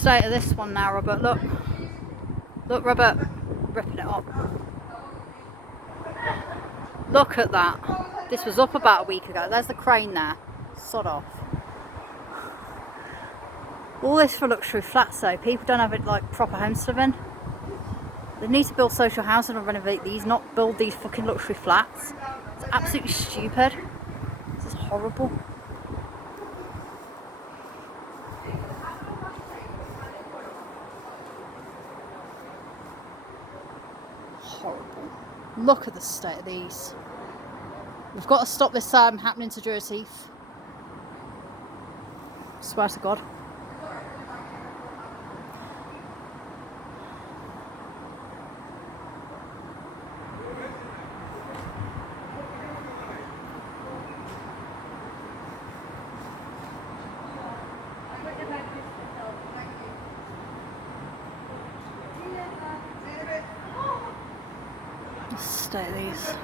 state of this one now, Robert. Look. Look, Robert. Ripping it up. Look at that. This was up about a week ago. There's the crane there. Sod off. All this for luxury flats though. People don't have it like proper homes to live in. They need to build social housing and renovate these, not build these fucking luxury flats. It's absolutely stupid. This is horrible. Horrible. Look at the state of these. We've got to stop this happening to Drury's Heath. Swear to God. State of these.